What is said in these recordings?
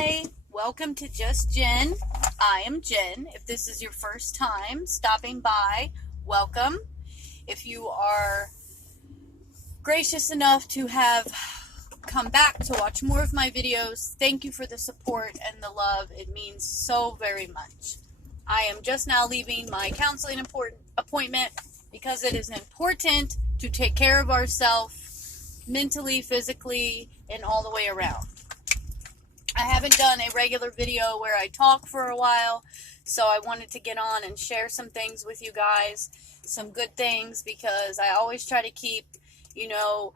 Hi, welcome to Just Jen. I am Jen. If this is your first time stopping by, welcome. If you are gracious enough to have come back to watch more of my videos, thank you for the support and the love. It means so very much. I am just now leaving my counseling appointment because it is important to take care of ourselves mentally, physically, and all the way around. I haven't done a regular video where I talk for a while, so I wanted to get on and share some things with you guys, some good things, because I always try to keep, the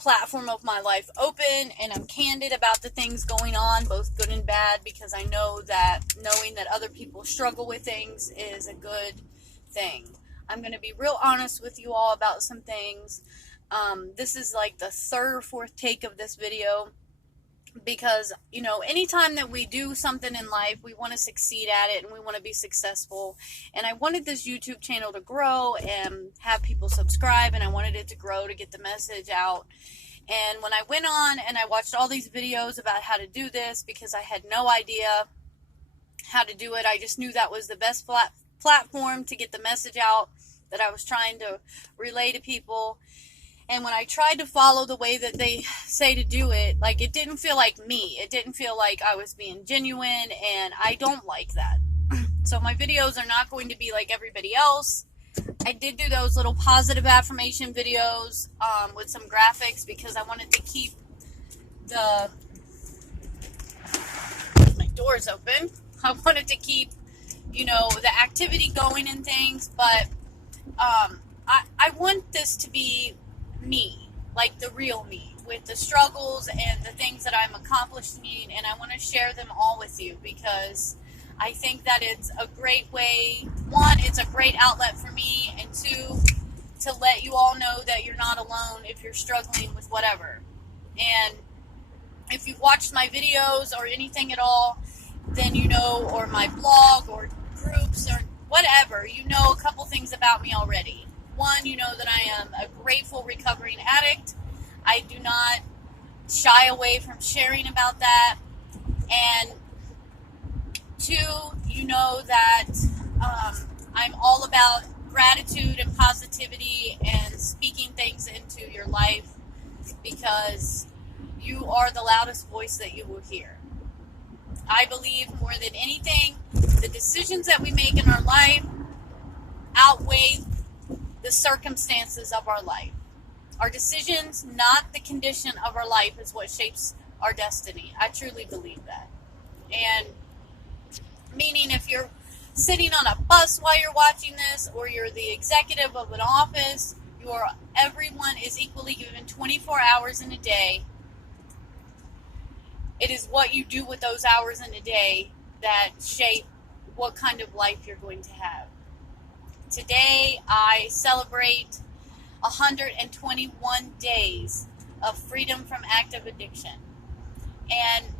platform of my life open, and I'm candid about the things going on, both good and bad, because I know that knowing that other people struggle with things is a good thing. I'm going to be real honest with you all about some things. This is like the third or fourth take of this video. Because, anytime that we do something in life, we want to succeed at it and we want to be successful. And I wanted this YouTube channel to grow and have people subscribe, and I wanted it to grow to get the message out. And when I went on and I watched all these videos about how to do this, because I had no idea how to do it, I just knew that was the best platform to get the message out that I was trying to relay to people. And when I tried to follow the way that they say to do it, it didn't feel like me. It didn't feel like I was being genuine, and I don't like that. So my videos are not going to be like everybody else. I did do those little positive affirmation videos with some graphics because I wanted to keep my door's open. I wanted to keep, the activity going and things, but I want this to be me, like the real me, with the struggles and the things that I'm accomplishing, and I want to share them all with you because I think that it's a great way. One, it's a great outlet for me, and two, to let you all know that you're not alone if you're struggling with whatever. And if you've watched my videos or anything at all, then or my blog or groups or whatever, a couple things about me already. One, that I am a grateful recovering addict. I do not shy away from sharing about that. And two, that I'm all about gratitude and positivity and speaking things into your life because you are the loudest voice that you will hear. I believe more than anything, the decisions that we make in our life outweigh the circumstances of our life. Our decisions, not the condition of our life, is what shapes our destiny. I truly believe that. And meaning if you're sitting on a bus while you're watching this, or you're the executive of an office, everyone is equally given 24 hours in a day. It is what you do with those hours in a day that shape what kind of life you're going to have. Today, I celebrate 121 days of freedom from active addiction. And,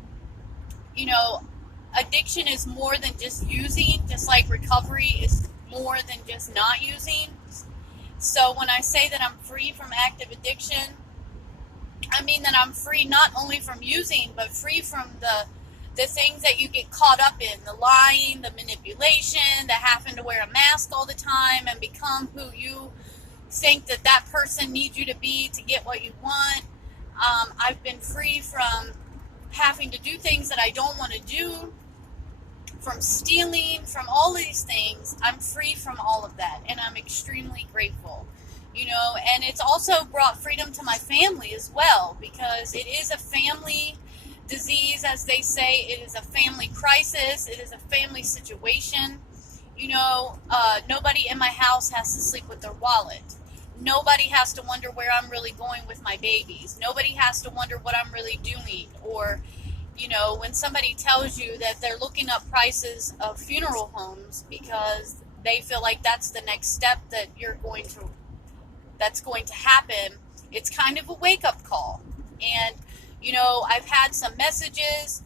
addiction is more than just using, just like recovery is more than just not using. So when I say that I'm free from active addiction, I mean that I'm free not only from using, but free from the things that you get caught up in, the lying, the manipulation, the having to wear a mask all the time and become who you think that person needs you to be to get what you want. I've been free from having to do things that I don't want to do, from stealing, from all these things. I'm free from all of that, and I'm extremely grateful. And it's also brought freedom to my family as well, because it is a family disease, as they say. It is a family crisis. It is a family situation. Nobody in my house has to sleep with their wallet. Nobody has to wonder where I'm really going with my babies. Nobody has to wonder what I'm really doing. Or, when somebody tells you that they're looking up prices of funeral homes because they feel like that's the next step that's going to happen, it's kind of a wake-up call. And I've had some messages,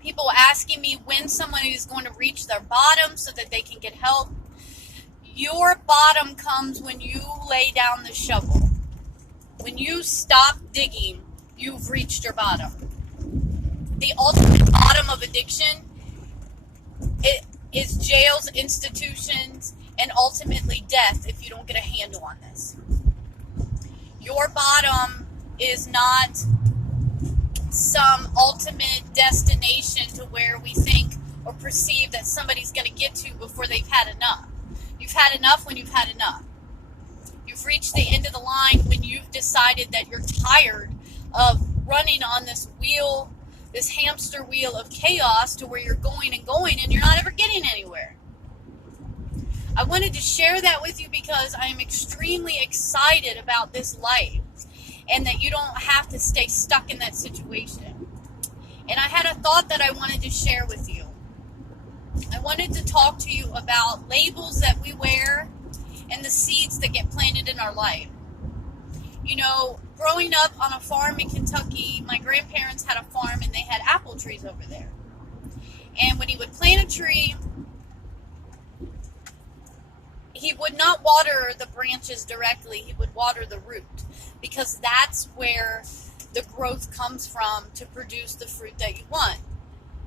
people asking me when someone is going to reach their bottom so that they can get help. Your bottom comes when you lay down the shovel. When you stop digging, you've reached your bottom. the ultimate bottom of addiction, it is jails, institutions, and ultimately death if you don't get a handle on this. Your bottom is not some ultimate destination to where we think or perceive that somebody's going to get to before they've had enough. You've had enough when you've had enough. You've reached the end of the line when you've decided that you're tired of running on this wheel, this hamster wheel of chaos to where you're going and you're not ever getting anywhere. I wanted to share that with you because I am extremely excited about this life and that you don't have to stay stuck in that situation. And I had a thought that I wanted to share with you. I wanted to talk to you about labels that we wear and the seeds that get planted in our life. You know, growing up on a farm in Kentucky, my grandparents had a farm and they had apple trees over there. And when he would plant a tree, he would not water the branches directly, he would water the root, because that's where the growth comes from to produce the fruit that you want.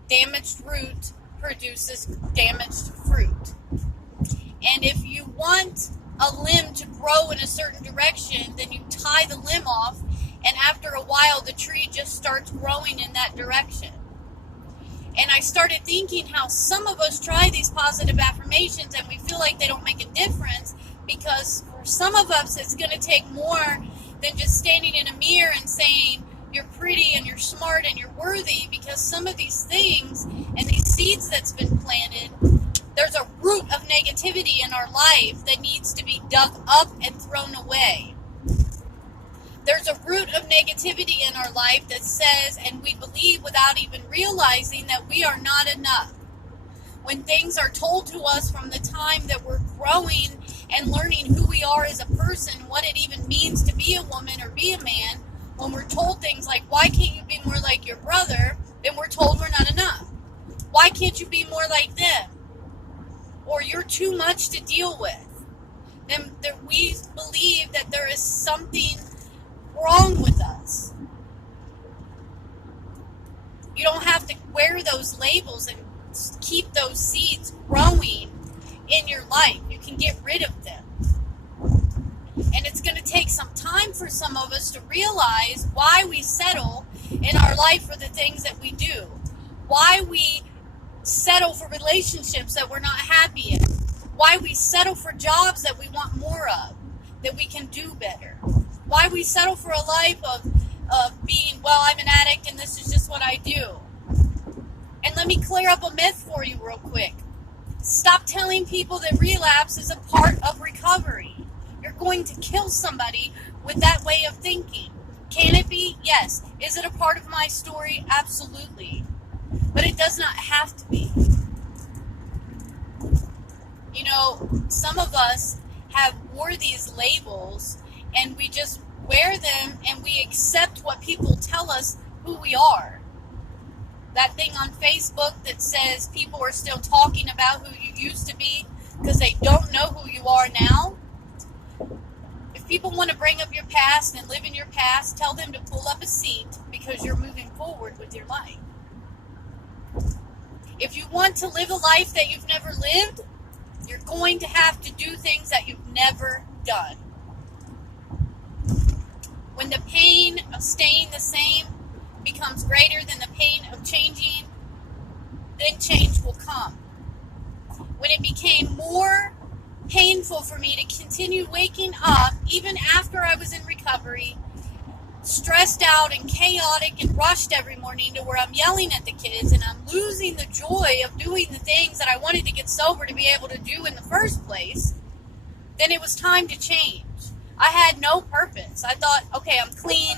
Damaged root produces damaged fruit. And if you want a limb to grow in a certain direction, then you tie the limb off, and after a while the tree just starts growing in that direction. And I started thinking how some of us try these positive affirmations and we feel like they don't make a difference, because for some of us it's going to take more than just standing in a mirror and saying you're pretty and you're smart and you're worthy, because some of these things and these seeds that's been planted, there's a root of negativity in our life that needs to be dug up and thrown away. There's a root of negativity in our life that says, and we believe without even realizing, that we are not enough. When things are told to us from the time that we're growing and learning who we are as a person, what it even means to be a woman or be a man, when we're told things like, why can't you be more like your brother? Then we're told we're not enough. Why can't you be more like them? Or you're too much to deal with. Then we believe that there is something wrong with us. You don't have to wear those labels and keep those seeds growing in your life. You can get rid of them. And it's going to take some time for some of us to realize why we settle in our life for the things that we do. Why we settle for relationships that we're not happy in. Why we settle for jobs that we want more of, that we can do better. Why we settle for a life of being, well, I'm an addict and this is just what I do. And let me clear up a myth for you real quick. Stop telling people that relapse is a part of recovery. You're going to kill somebody with that way of thinking. Can it be? Yes. Is it a part of my story? Absolutely. But it does not have to be. You know, some of us have wore these labels and we just wear them and we accept what people tell us who we are. That thing on Facebook that says people are still talking about who you used to be because they don't know who you are now. If people want to bring up your past and live in your past, tell them to pull up a seat, because you're moving forward with your life. If you want to live a life that you've never lived, you're going to have to do things that you've never done. When the pain of staying the same becomes greater than the pain of changing, then change will come. When it became more painful for me to continue waking up, even after I was in recovery, stressed out and chaotic and rushed every morning to where I'm yelling at the kids and I'm losing the joy of doing the things that I wanted to get sober to be able to do in the first place, then it was time to change. I had no purpose. I thought, okay, I'm clean,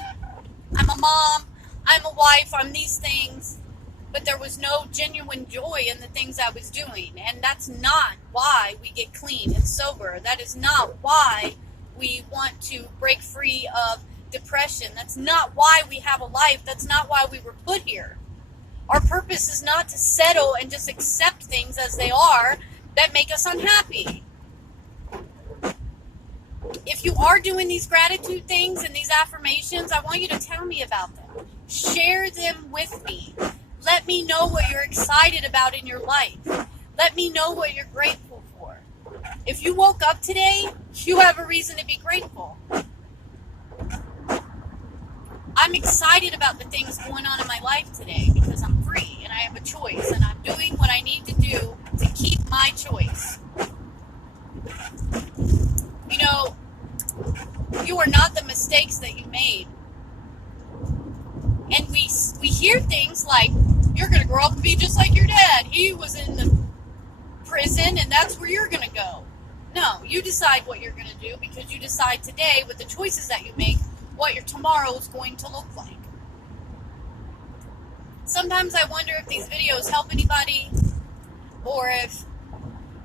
I'm a mom, I'm a wife, I'm these things, but there was no genuine joy in the things I was doing. And that's not why we get clean and sober. That is not why we want to break free of depression. That's not why we have a life. That's not why we were put here. Our purpose is not to settle and just accept things as they are that make us unhappy. If you are doing these gratitude things and these affirmations, I want you to tell me about them. Share them with me. Let me know what you're excited about in your life. Let me know what you're grateful for. If you woke up today, you have a reason to be grateful. I'm excited about the things going on in my life today because I'm free and I have a choice and I'm doing what I need to do to keep my choice. You know, you are not the mistakes that you made. And we hear things like, you're going to grow up and be just like your dad. He was in the prison and that's where you're going to go. No, you decide what you're going to do because you decide today with the choices that you make what your tomorrow is going to look like. Sometimes I wonder if these videos help anybody or if,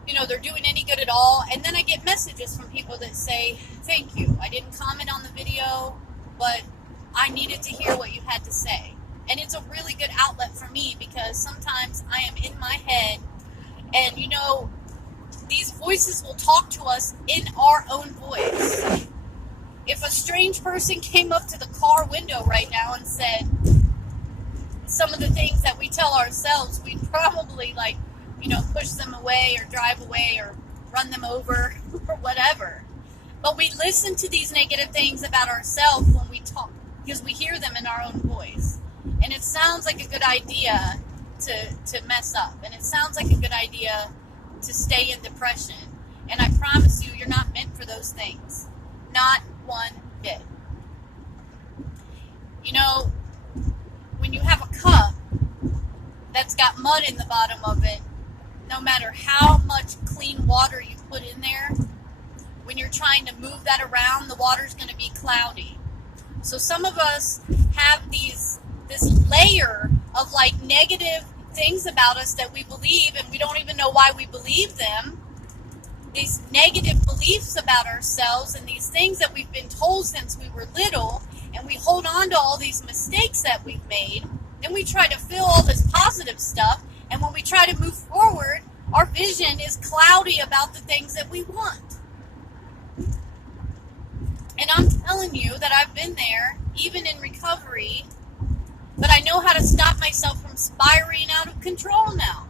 you know, they're doing any good at all. And then I get messages from people that say, thank you. I didn't comment on the video, but I needed to hear what you had to say. And it's a really good outlet for me because sometimes I am in my head and, you know, these voices will talk to us in our own voice. If a strange person came up to the car window right now and said some of the things that we tell ourselves, we'd probably, like, you know, push them away or drive away or run them over or whatever. But we listen to these negative things about ourselves when we talk because we hear them in our own voice. And it sounds like a good idea to mess up. And it sounds like a good idea to stay in depression. And I promise you, you're not meant for those things. Not one bit. You know, when you have a cup that's got mud in the bottom of it, no matter how much clean water you put in there, when you're trying to move that around, the water's going to be cloudy. So some of us have this layer of like negative things about us that we believe and we don't even know why we believe them. These negative beliefs about ourselves and these things that we've been told since we were little, and we hold on to all these mistakes that we've made, and we try to fill all this positive stuff, and when we try to move forward, our vision is cloudy about the things that we want. And I'm telling you that I've been there, even in recovery, but I know how to stop myself from spiraling out of control now.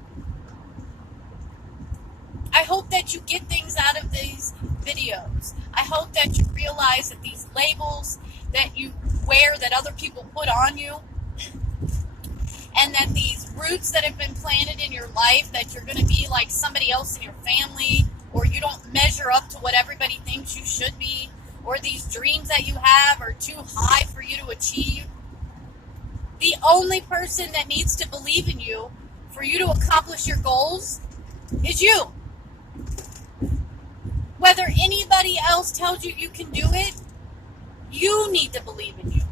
I hope that you get things out of these videos. I hope that you realize that these labels that you wear, that other people put on you, and that these roots that have been planted in your life, that you're going to be like somebody else in your family, or you don't measure up to what everybody thinks you should be, or these dreams that you have are too high for you to achieve. The only person that needs to believe in you for you to accomplish your goals is you. Whether anybody else tells you you can do it, you need to believe in you.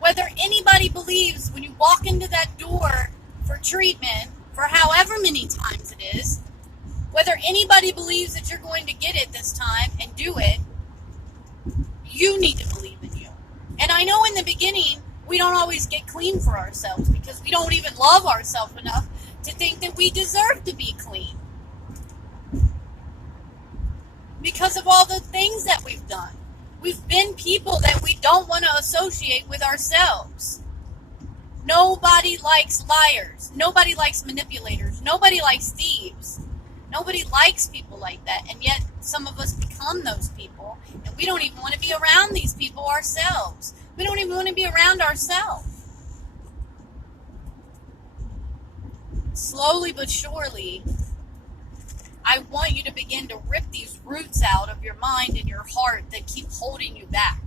Whether anybody believes when you walk into that door for treatment, for however many times it is, whether anybody believes that you're going to get it this time and do it, you need to believe in you. And I know in the beginning, we don't always get clean for ourselves because we don't even love ourselves enough to think that we deserve to be clean. Because of all the things that we've done. We've been people that we don't want to associate with ourselves. Nobody likes liars. Nobody likes manipulators. Nobody likes thieves. Nobody likes people like that. And yet some of us become those people. And we don't even want to be around these people ourselves. We don't even want to be around ourselves. Slowly but surely, I want you to begin to rip these roots out of your mind and your heart that keep holding you back.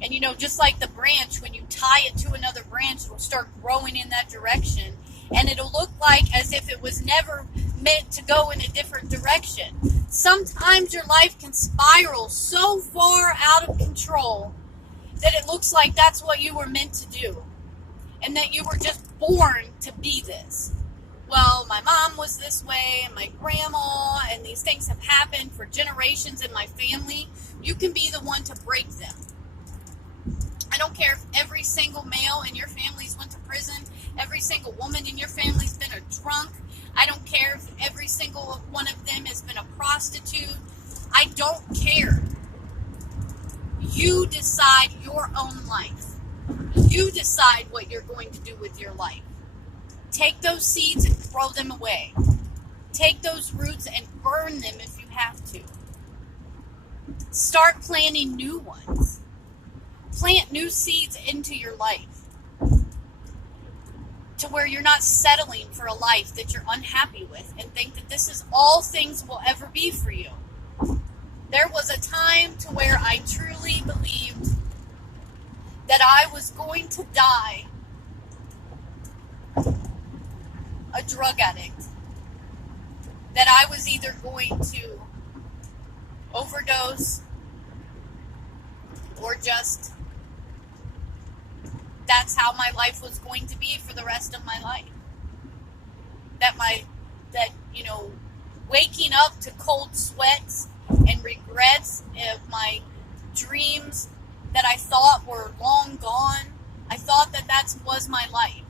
And you know, just like the branch, when you tie it to another branch, it will start growing in that direction. And it'll look like as if it was never meant to go in a different direction. Sometimes your life can spiral so far out of control that it looks like that's what you were meant to do. And that you were just born to be this. Well, my mom was this way, and my grandma, and these things have happened for generations in my family. You can be the one to break them. I don't care if every single male in your family's went to prison, every single woman in your family's been a drunk. I don't care if every single one of them has been a prostitute. I don't care. You decide your own life. You decide what you're going to do with your life. Take those seeds and throw them away. Take those roots and burn them if you have to. Start planting new ones. Plant new seeds into your life to where you're not settling for a life that you're unhappy with and think that this is all things will ever be for you. There was a time to where I truly believed that I was going to die a drug addict. That I was either going to overdose or just that's how my life was going to be for the rest of my life. Waking up to cold sweats and regrets of my dreams that I thought were long gone. I thought that was my life.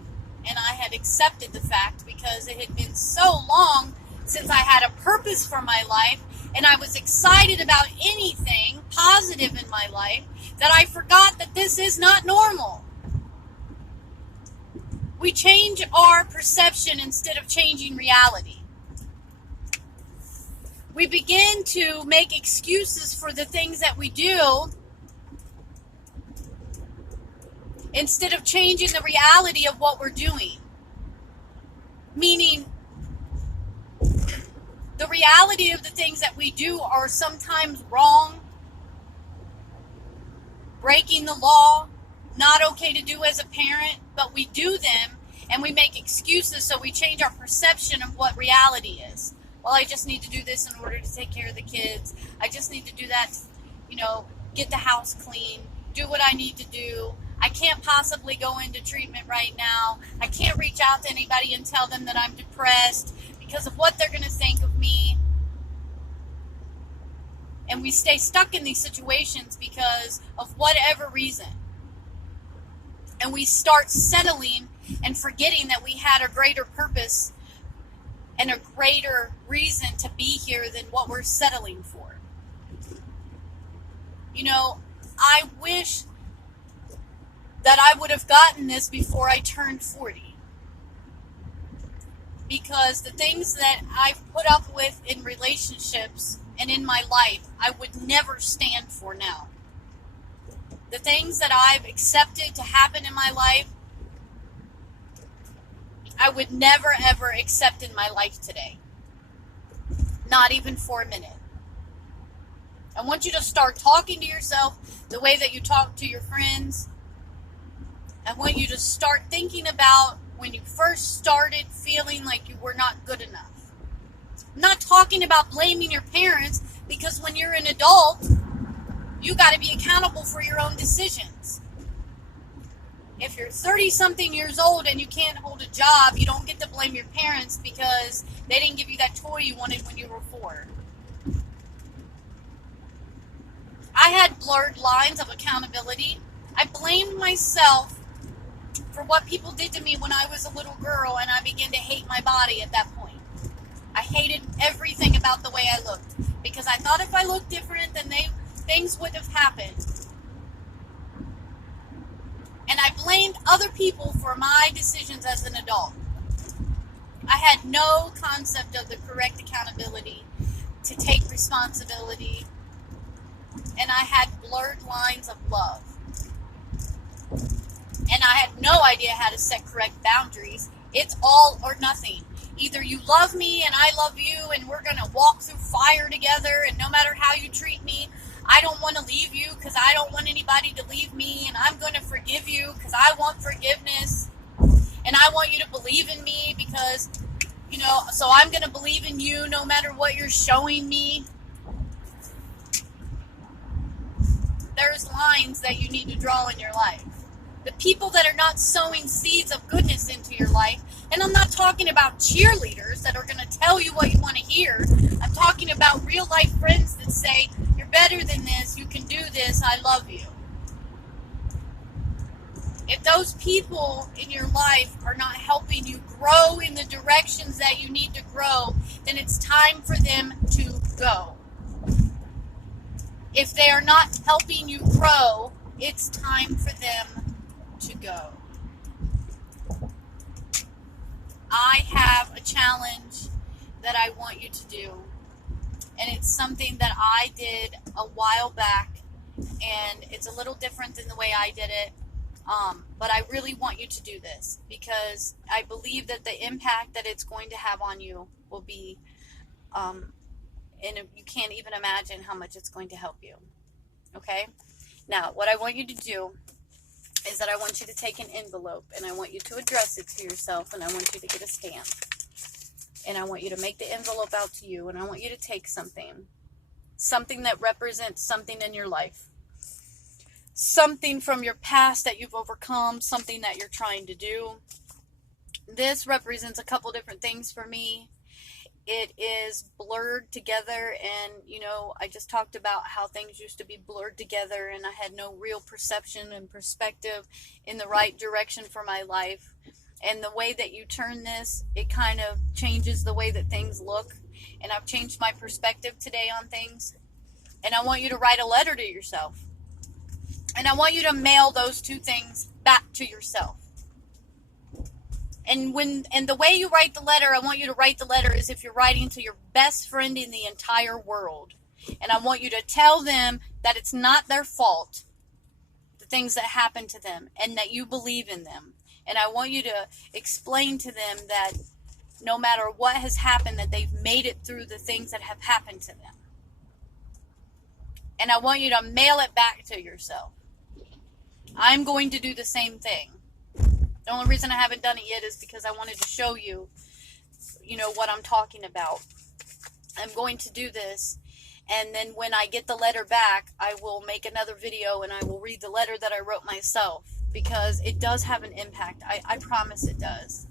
And I had accepted the fact because it had been so long since I had a purpose for my life and I was excited about anything positive in my life that I forgot that this is not normal. We change our perception instead of changing reality. We begin to make excuses for the things that we do instead of changing the reality of what we're doing. Meaning, the reality of the things that we do are sometimes wrong, breaking the law, not okay to do as a parent, but we do them and we make excuses, so we change our perception of what reality is. Well, I just need to do this in order to take care of the kids. I just need to do that, get the house clean, do what I need to do. I can't possibly go into treatment right now. I can't reach out to anybody and tell them that I'm depressed because of what they're going to think of me. And we stay stuck in these situations because of whatever reason. And we start settling and forgetting that we had a greater purpose and a greater reason to be here than what we're settling for. I wish that I would have gotten this before I turned 40. Because the things that I've put up with in relationships and in my life, I would never stand for now. The things that I've accepted to happen in my life, I would never ever accept in my life today. Not even for a minute. I want you to start talking to yourself the way that you talk to your friends. I want you to start thinking about when you first started feeling like you were not good enough. I'm not talking about blaming your parents, because when you're an adult, you got to be accountable for your own decisions. If you're 30-something years old and you can't hold a job, you don't get to blame your parents because they didn't give you that toy you wanted when you were 4. I had blurred lines of accountability. I blamed myself for what people did to me when I was a little girl, and I began to hate my body at that point. I hated everything about the way I looked because I thought if I looked different, then things would have happened. And I blamed other people for my decisions as an adult. I had no concept of the correct accountability to take responsibility. And I had blurred lines of love. And I had no idea how to set correct boundaries. It's all or nothing. Either you love me and I love you and we're going to walk through fire together, and no matter how you treat me, I don't want to leave you because I don't want anybody to leave me, and I'm going to forgive you because I want forgiveness, and I want you to believe in me because, so I'm going to believe in you no matter what you're showing me. There's lines that you need to draw in your life. The people that are not sowing seeds of goodness into your life, and I'm not talking about cheerleaders that are going to tell you what you want to hear. I'm talking about real life friends that say, you're better than this, you can do this, I love you. If those people in your life are not helping you grow in the directions that you need to grow, then it's time for them to go. If they are not helping you grow, it's time for them to go. I have a challenge that I want you to do. And it's something that I did a while back. And it's a little different than the way I did it. But I really want you to do this because I believe that the impact that it's going to have on you will be, and you can't even imagine how much it's going to help you. Okay? Now, what I want you to do is that I want you to take an envelope and I want you to address it to yourself and I want you to get a stamp. And I want you to make the envelope out to you and I want you to take something that represents something in your life. Something from your past that you've overcome, something that you're trying to do. This represents a couple different things for me. It is blurred together, and I just talked about how things used to be blurred together and I had no real perception and perspective in the right direction for my life. And the way that you turn this, it kind of changes the way that things look. And I've changed my perspective today on things. And I want you to write a letter to yourself. And I want you to mail those two things back to yourself. And the way you write the letter, I want you to write the letter as if you're writing to your best friend in the entire world. And I want you to tell them that it's not their fault, the things that happen to them, and that you believe in them. And I want you to explain to them that no matter what has happened, that they've made it through the things that have happened to them. And I want you to mail it back to yourself. I'm going to do the same thing. The only reason I haven't done it yet is because I wanted to show you, what I'm talking about. I'm going to do this. And then when I get the letter back, I will make another video and I will read the letter that I wrote myself. Because it does have an impact. I promise it does.